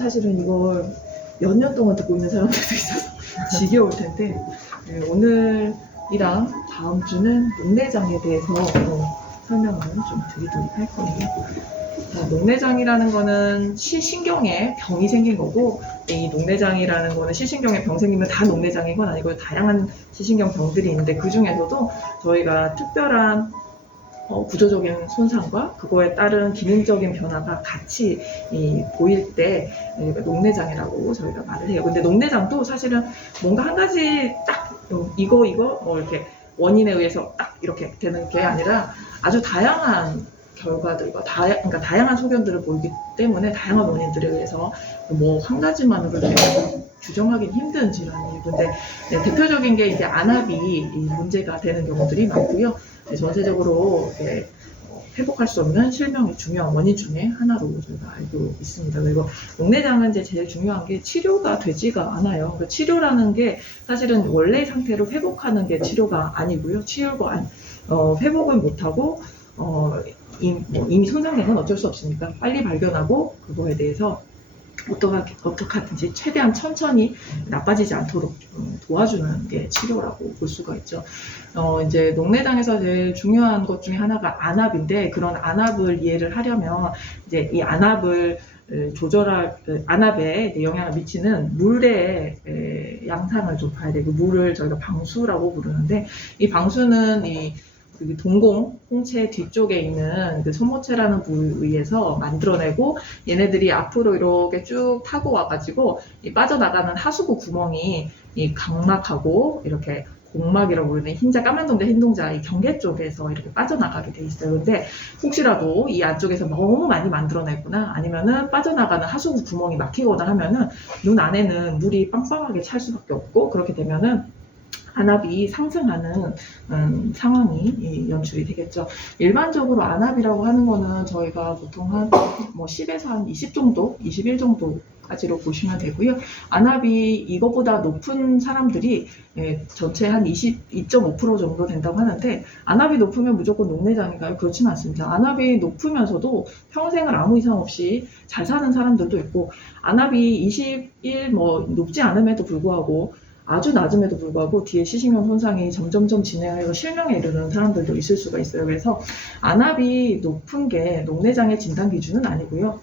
사실은 이걸 몇 년 동안 듣고 있는 사람들도 있어서 지겨울 텐데, 네, 오늘이랑 다음 주는 녹내장에 대해서 설명을 좀 드리도록 할 거예요. 녹내장이라는 거는 시신경에 병이 생긴 거고, 이 녹내장이라는 거는 시신경에 병 생기면 다 녹내장인 건 아니고 다양한 시신경 병들이 있는데, 그 중에서도 저희가 특별한 구조적인 손상과 그거에 따른 기능적인 변화가 같이 보일 때 녹내장이라고 저희가 말을 해요. 근데 녹내장도 사실은 뭔가 한 가지 딱 이거 이렇게 원인에 의해서 딱 이렇게 되는 게 아니라 아주 다양한 결과들과 그러니까 다양한 소견들을 보이기 때문에 다양한 원인들에 의해서 뭐 한 가지만으로 규정하기는 힘든 질환이에요. 근데 대표적인 게 이제 안압이 문제가 되는 경우들이 많고요. 전체적으로 회복할 수 없는 실명의 중요한 원인 중에 하나로 저희가 알고 있습니다. 그리고 녹내장은 이제 제일 중요한 게 치료가 되지가 않아요. 그러니까 치료라는 게 사실은 원래의 상태로 회복하는 게 치료가 아니고요. 회복을 못하고 이미 손상된 건 어쩔 수 없으니까 빨리 발견하고 그거에 대해서 어떻게든지 최대한 천천히 나빠지지 않도록 도와주는 게 치료라고 볼 수가 있죠. 이제 녹내장에서 제일 중요한 것 중에 하나가 안압인데, 그런 안압을 이해를 하려면 이제 이 안압을 조절할 안압에 영향을 미치는 물의 양상을 좀 봐야 되고, 물을 저희가 방수라고 부르는데, 이 방수는 동공, 홍채 뒤쪽에 있는 그 손모체라는 부위에서 만들어내고, 얘네들이 앞으로 이렇게 쭉 타고 와가지고 이 빠져나가는 하수구 구멍이 이 각막하고 이렇게 공막이라고 부르는 흰자, 까만 동자, 흰 동자 이 경계 쪽에서 이렇게 빠져나가게 돼 있어요. 근데 혹시라도 이 안쪽에서 너무 많이 만들어냈거나 아니면은 빠져나가는 하수구 구멍이 막히거나 하면은 눈 안에는 물이 빵빵하게 찰 수밖에 없고, 그렇게 되면은 안압이 상승하는 상황이 연출이 되겠죠. 일반적으로 안압이라고 하는 거는 저희가 보통 한 10에서 한 20 정도, 21 정도까지로 보시면 되고요. 안압이 이거보다 높은 사람들이 전체 한 22.5% 정도 된다고 하는데, 안압이 높으면 무조건 녹내장인가요? 그렇지는 않습니다. 안압이 높으면서도 평생을 아무 이상 없이 잘 사는 사람들도 있고, 안압이 21 높지 않음에도 불구하고 아주 낮음에도 불구하고 뒤에 시신경 손상이 점점점 진행해서 실명에 이르는 사람들도 있을 수가 있어요. 그래서 안압이 높은 게 녹내장의 진단 기준은 아니고요.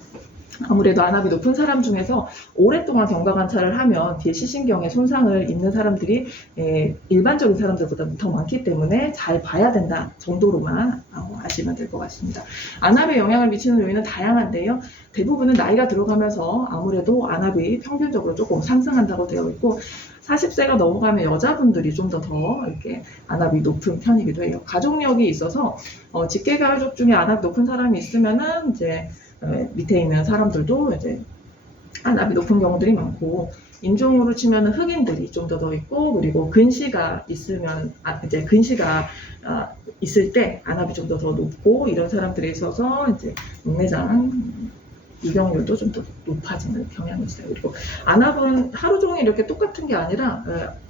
아무래도 안압이 높은 사람 중에서 오랫동안 경과 관찰을 하면 뒤에 시신경에 손상을 입는 사람들이 일반적인 사람들보다 더 많기 때문에 잘 봐야 된다 정도로만 아시면 될 것 같습니다. 안압에 영향을 미치는 요인은 다양한데요. 대부분은 나이가 들어가면서 아무래도 안압이 평균적으로 조금 상승한다고 되어 있고, 40세가 넘어가면 여자분들이 좀 더 이렇게 안압이 높은 편이기도 해요. 가족력이 있어서 직계가족 중에 안압이 높은 사람이 있으면은 이제 밑에 있는 사람들도 이제 안압이 높은 경우들이 많고, 인종으로 치면은 흑인들이 좀 더 있고, 그리고 근시가 있으면 이제 근시가 있을 때 안압이 좀 더 높고, 이런 사람들이 있어서 이제 녹내장 유병률도 좀 더 높아지는 경향이 있어요. 그리고 안압은 하루 종일 이렇게 똑같은 게 아니라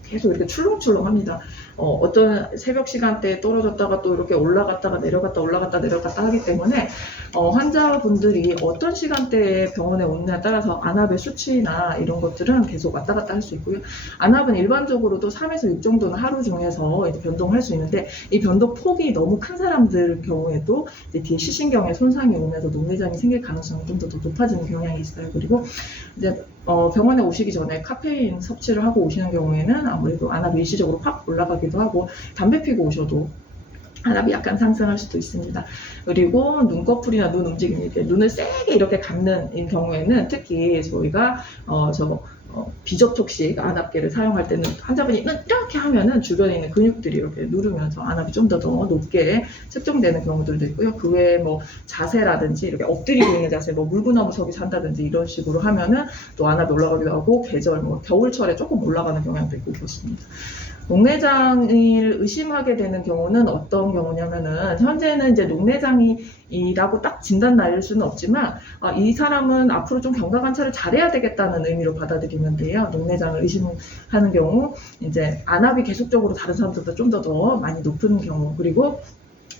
계속 이렇게 출렁출렁합니다. 어떤 새벽 시간대에 떨어졌다가 또 이렇게 올라갔다가 내려갔다 하기 때문에 환자분들이 어떤 시간대에 병원에 오느냐에 따라서 안압의 수치나 이런 것들은 계속 왔다 갔다 할 수 있고요. 안압은 일반적으로도 3에서 6 정도는 하루 중에서 이제 변동할 수 있는데, 이 변동 폭이 너무 큰 사람들 경우에도 이제 뒤에 시신경에 손상이 오면서 녹내장이 생길 가능성이 좀 더 높아지는 경향이 있어요. 그리고 이제 병원에 오시기 전에 카페인 섭취를 하고 오시는 경우에는 아무래도 안압이 일시적으로 확 올라가기도 하고, 담배 피고 오셔도 안압이 약간 상승할 수도 있습니다. 그리고 눈꺼풀이나 눈 움직임, 눈을 세게 이렇게 감는 경우에는 특히 저희가 비접촉식 안압계를 사용할 때는 환자분이 이렇게 하면은 주변에 있는 근육들이 이렇게 누르면서 안압이 좀 더 높게 측정되는 경우들도 있고요. 그 외에 자세라든지 이렇게 엎드리고 있는 자세, 물구나무 서기서 한다든지 이런 식으로 하면은 또 안압이 올라가기도 하고, 계절 겨울철에 조금 올라가는 경향도 있고 그렇습니다. 녹내장을 의심하게 되는 경우는 어떤 경우냐면은, 현재는 이제 녹내장이라고 딱 진단 날릴 수는 없지만 이 사람은 앞으로 좀 경과 관찰을 잘해야 되겠다는 의미로 받아들이면 돼요. 녹내장을 의심하는 경우, 이제 안압이 계속적으로 다른 사람들보다 좀 더 많이 높은 경우, 그리고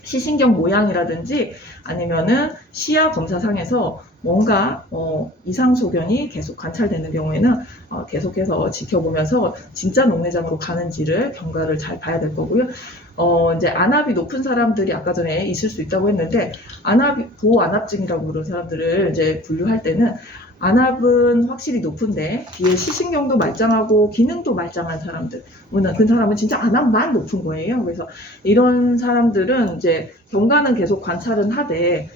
시신경 모양이라든지 아니면은 시야 검사상에서 뭔가 이상 소견이 계속 관찰되는 경우에는 계속해서 지켜보면서 진짜 녹내장으로 가는지를 경과를 잘 봐야 될 거고요. 이제 안압이 높은 사람들이 아까 전에 있을 수 있다고 했는데, 고안압증이라고 그런 사람들을 이제 분류할 때는, 안압은 확실히 높은데 뒤에 시신경도 말짱하고 기능도 말짱한 사람들, 그 사람은 진짜 안압만 높은 거예요. 그래서 이런 사람들은 이제 경과는 계속 관찰은 하되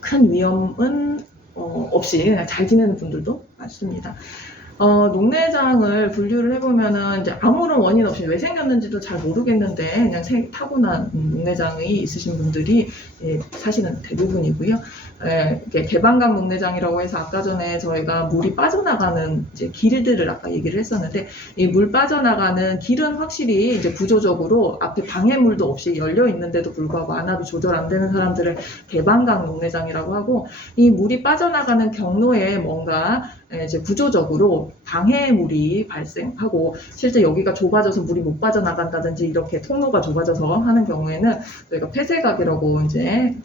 큰 위험은 없이 그냥 잘 지내는 분들도 많습니다. 녹내장을 분류를 해보면은 이제 아무런 원인 없이 왜 생겼는지도 잘 모르겠는데 그냥 타고난 녹내장이 있으신 분들이 사실은 대부분이고요. 개방각 녹내장이라고 해서 아까 전에 저희가 물이 빠져나가는 이제 길들을 아까 얘기를 했었는데, 이 물 빠져나가는 길은 확실히 이제 구조적으로 앞에 방해물도 없이 열려 있는데도 불구하고 안압이 조절 안 되는 사람들을 개방각 녹내장이라고 하고, 이 물이 빠져나가는 경로에 뭔가 이제 구조적으로 방해물이 발생하고 실제 여기가 좁아져서 물이 못 빠져나간다든지 이렇게 통로가 좁아져서 하는 경우에는 저희가 폐쇄각이라고 이제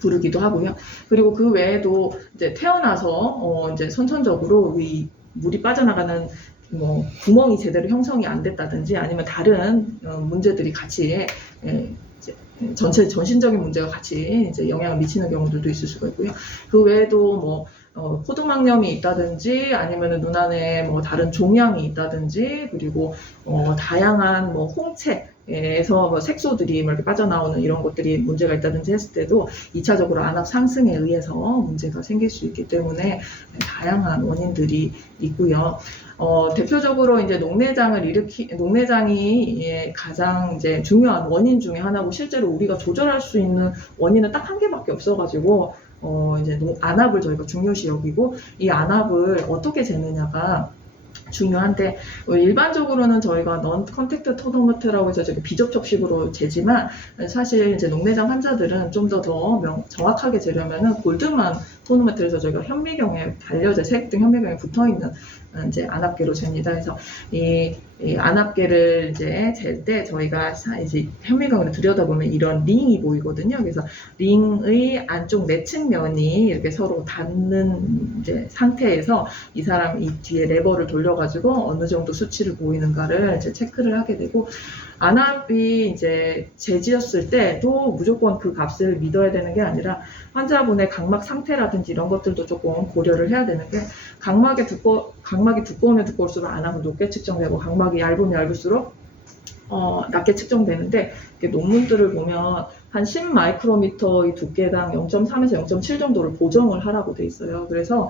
부르기도 하고요. 그리고 그 외에도 이제 태어나서 이제 선천적으로 이 물이 빠져나가는 구멍이 제대로 형성이 안 됐다든지 아니면 다른 문제들이 같이 전신적인 문제가 같이 이제 영향을 미치는 경우들도 있을 수가 있고요. 그 외에도 포도막염이 있다든지 아니면 눈 안에 다른 종양이 있다든지, 그리고 다양한 홍채에서 색소들이 이렇게 빠져나오는 이런 것들이 문제가 있다든지 했을 때도 2차적으로 안압 상승에 의해서 문제가 생길 수 있기 때문에 다양한 원인들이 있고요. 대표적으로 이제 녹내장이 가장 이제 중요한 원인 중에 하나고, 실제로 우리가 조절할 수 있는 원인은 딱 한 개밖에 없어가지고, 이제 안압을 저희가 중요시 여기고, 이 안압을 어떻게 재느냐가 중요한데, 일반적으로는 저희가 넌 컨택트 토노메터라고 해서 비접촉식으로 재지만, 사실 이제 녹내장 환자들은 좀 더 정확하게 재려면은 골드만 토노메터에서 저희가 현미경에 색등 현미경에 붙어 있는 이제 안압계로 잽니다. 그래서 이 안압계를 이제 잴 때 저희가 이제 현미경으로 들여다보면 이런 링이 보이거든요. 그래서 링의 안쪽 내측면이 이렇게 서로 닿는 이제 상태에서 이 뒤에 레버를 돌려가지고 어느 정도 수치를 보이는가를 이제 체크를 하게 되고, 안압이 이제 재지었을 때도 무조건 그 값을 믿어야 되는 게 아니라 환자분의 각막 상태라든지 이런 것들도 조금 고려를 해야 되는 게, 각막이 두꺼우면 두꺼울수록 안압은 높게 측정되고 각막이 얇으면 얇을수록 낮게 측정되는데, 논문들을 보면 한 10마이크로미터의 두께당 0.3에서 0.7 정도를 보정을 하라고 돼 있어요. 그래서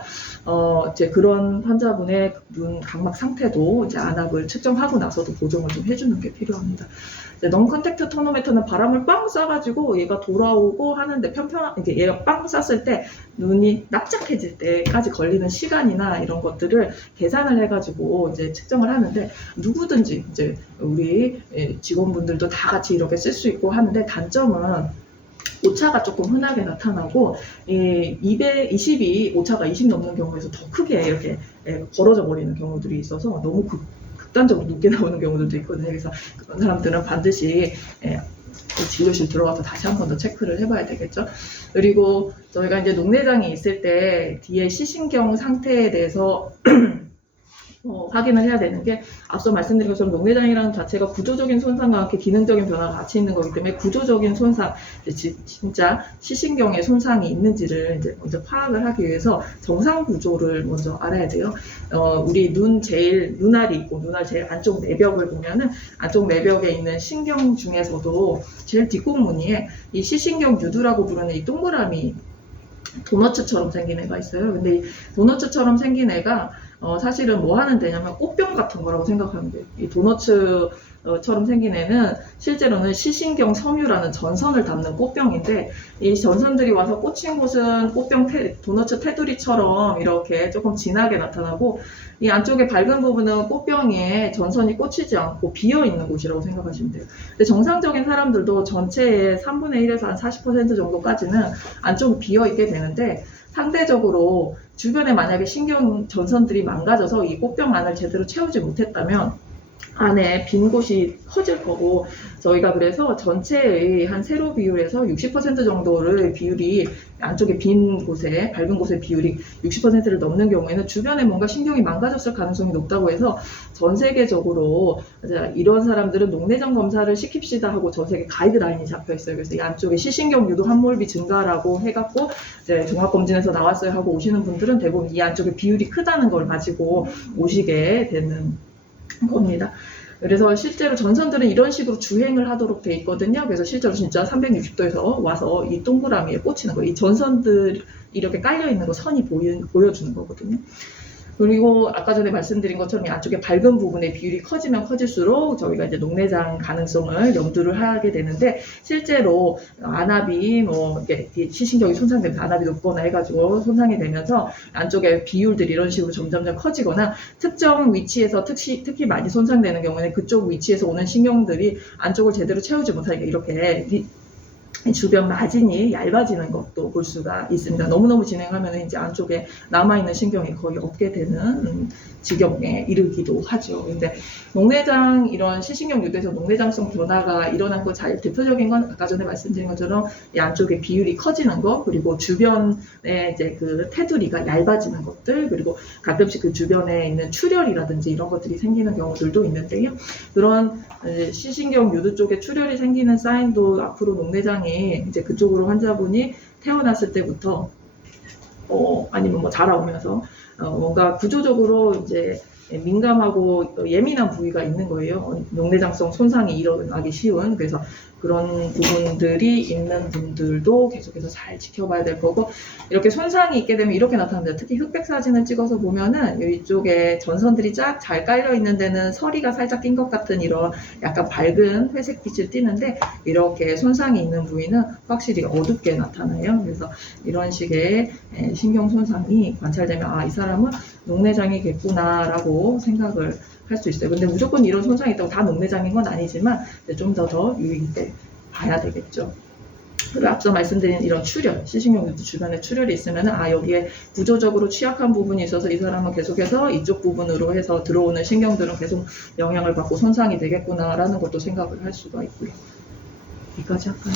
이제 그런 환자분의 눈 각막 상태도 이제 안압을 측정하고 나서도 보정을 좀 해주는 게 필요합니다. 넌 컨택트 토노메터는 바람을 빵 쏴가지고 얘가 돌아오고 하는데 이게 얘가 빵 쐈을 때 눈이 납작해질 때까지 걸리는 시간이나 이런 것들을 계산을 해가지고 이제 측정을 하는데, 누구든지 이제 우리 직원분들도 다 같이 이렇게 쓸 수 있고 하는데, 단점은 오차가 조금 흔하게 나타나고, 220이 오차가 20 넘는 경우에서 더 크게 이렇게 벌어져 버리는 경우들이 있어서 너무 극단적으로 높게 나오는 경우들도 있거든요. 그래서 그런 사람들은 반드시 진료실 들어가서 다시 한 번 더 체크를 해봐야 되겠죠. 그리고 저희가 이제 녹내장이 있을 때 뒤에 시신경 상태에 대해서 확인을 해야 되는 게, 앞서 말씀드린 것처럼 녹내장이라는 자체가 구조적인 손상과 함께 기능적인 변화가 같이 있는 거기 때문에, 구조적인 손상, 진짜 시신경에 손상이 있는지를 이제 먼저 파악을 하기 위해서 정상 구조를 먼저 알아야 돼요. 우리 눈알이 있고, 눈알 제일 안쪽 내벽을 보면은 안쪽 내벽에 있는 신경 중에서도 제일 뒷공무니에 이 시신경 유두라고 부르는 이 동그라미 도너츠처럼 생긴 애가 있어요. 근데 이 도너츠처럼 생긴 애가 사실은 뭐 하는 데냐면 꽃병 같은 거라고 생각하면 돼요. 이 도너츠처럼 생긴 애는 실제로는 시신경 섬유라는 전선을 담는 꽃병인데, 이 전선들이 와서 꽂힌 곳은 도너츠 테두리처럼 이렇게 조금 진하게 나타나고, 이 안쪽에 밝은 부분은 꽃병에 전선이 꽂히지 않고 비어 있는 곳이라고 생각하시면 돼요. 근데 정상적인 사람들도 전체의 3분의 1에서 한 40% 정도까지는 안쪽이 비어 있게 되는데, 상대적으로 주변에 만약에 신경 전선들이 망가져서 이 꽃병 안을 제대로 채우지 못했다면 안에 빈 곳이 커질 거고, 저희가 그래서 전체의 한 세로 비율에서 60% 정도를 비율이 안쪽에 빈 곳에, 밝은 곳의 비율이 60%를 넘는 경우에는 주변에 뭔가 신경이 망가졌을 가능성이 높다고 해서 전 세계적으로 이런 사람들은 녹내장 검사를 시킵시다 하고 전 세계 가이드라인이 잡혀 있어요. 그래서 이 안쪽에 시신경 유도 함몰비 증가라고 해갖고 이제 종합검진에서 나왔어요 하고 오시는 분들은 대부분 이 안쪽에 비율이 크다는 걸 가지고 오시게 되는 겁니다. 그래서 실제로 전선들은 이런 식으로 주행을 하도록 돼 있거든요. 그래서 실제로 진짜 360도에서 와서 이 동그라미에 꽂히는 거예요. 이 전선들이 이렇게 깔려 있는 거 선이 보여주는 거거든요. 그리고 아까 전에 말씀드린 것처럼 이 안쪽에 밝은 부분의 비율이 커지면 커질수록 저희가 이제 녹내장 가능성을 염두를 하게 되는데, 실제로 안압이 이게 시신경이 손상되면서 안압이 높거나 해가지고 손상이 되면서 안쪽에 비율들이 이런 식으로 점점점 커지거나 특정 위치에서 특히 많이 손상되는 경우에는 그쪽 위치에서 오는 신경들이 안쪽을 제대로 채우지 못하니까 이렇게 주변 마진이 얇아지는 것도 볼 수가 있습니다. 너무너무 진행하면 이제 안쪽에 남아있는 신경이 거의 없게 되는 지경에 이르기도 하죠. 근데 녹내장, 이런 시신경 유도에서 녹내장성 변화가 일어난 거 잘 대표적인 건 아까 전에 말씀드린 것처럼 이 안쪽에 비율이 커지는 거, 그리고 주변에 이제 그 테두리가 얇아지는 것들, 그리고 가끔씩 그 주변에 있는 출혈이라든지 이런 것들이 생기는 경우들도 있는데요. 그런 시신경 유도 쪽에 출혈이 생기는 사인도 앞으로 녹내장이 이제 그쪽으로 환자분이 태어났을 때부터 아니면 뭐 자라오면서 뭔가 구조적으로 이제 민감하고 예민한 부위가 있는 거예요. 녹내장성 손상이 일어나기 쉬운. 그래서 그런 부분들이 있는 분들도 계속해서 잘 지켜봐야 될 거고, 이렇게 손상이 있게 되면 이렇게 나타납니다. 특히 흑백 사진을 찍어서 보면은 이쪽에 전선들이 쫙 잘 깔려 있는 데는 서리가 살짝 낀 것 같은 이런 약간 밝은 회색빛을 띠는데, 이렇게 손상이 있는 부위는 확실히 어둡게 나타나요. 그래서 이런 식의 신경 손상이 관찰되면 이 사람은 녹내장이겠구나라고 생각을 할 수 있어요. 근데 무조건 이런 손상이 있다고 다 녹내장인 건 아니지만 좀 더 유의 깊게 봐야 되겠죠. 그리고 앞서 말씀드린 이런 출혈, 시신경 유도 주변에 출혈이 있으면 여기에 구조적으로 취약한 부분이 있어서 이 사람은 계속해서 이쪽 부분으로 해서 들어오는 신경들은 계속 영향을 받고 손상이 되겠구나라는 것도 생각을 할 수가 있고요. 여기까지 할까요?